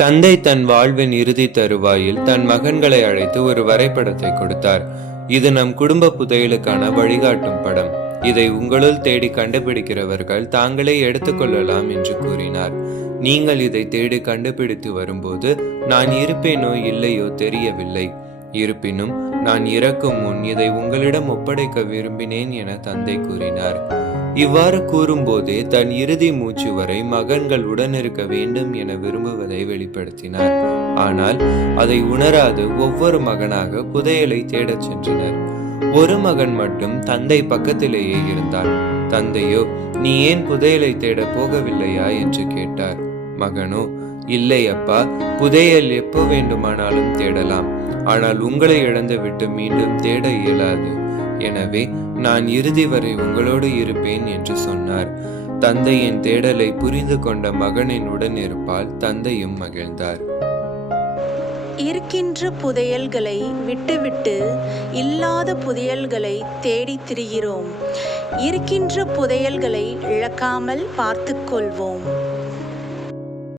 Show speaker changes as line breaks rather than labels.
தந்தை தன் வாழ்வின் இறுதி தருவாயில் தன் மகன்களை அழைத்து ஒரு வரைபடத்தை கொடுத்தார். இது நம் குடும்ப புதையலுக்கான வழிகாட்டும் படம். இதை உங்களுள் தேடி கண்டுபிடிக்கிறவர்கள் தாங்களே எடுத்துக்கொள்ளலாம் என்று கூறினார். நீங்கள் இதை தேடி கண்டுபிடித்து வரும்போது நான் இருப்பேனோ இல்லையோ தெரியவில்லை. இருப்பினும் நான் இறக்கும் முன் இதை உங்களிடம் ஒப்படைக்க விரும்பினேன் என தந்தை கூறினார். இவ்வாறு கூறும்போதே தன் இறுதி மூச்சு வரை மகன்கள் உடனிருக்க வேண்டும் என விரும்புவதை வெளிப்படுத்தினார். ஆனால் அதை உணராது ஒவ்வொரு மகனாக புதையலை தேடச் சென்றனர். ஒரு மகன் மட்டும் தந்தை பக்கத்திலேயே இருந்தான். தந்தையோ நீ ஏன் புதையலை தேட போகவில்லையா? என்று கேட்டார். மகனோ இல்லை அப்பா. புதையல் எப்போ வேண்டுமானாலும் தேடலாம். ஆனால் உங்களை இழந்துவிட்டு மீண்டும் தேட இயலாது. எனவே நான் இறுதி வரை உங்களோடு இருப்பேன் என்று சொன்னார். தந்தையின் தேடலை புரிந்து கொண்ட மகனின் உடன் இருப்பால் தந்தையும் மகிழ்ந்தார்.
இருக்கின்ற புதையல்களை விட்டுவிட்டு இல்லாத புதையல்களை தேடித் திரிகிறோம். இருக்கின்ற புதையல்களை இழக்காமல் பார்த்துக்கொள்வோம்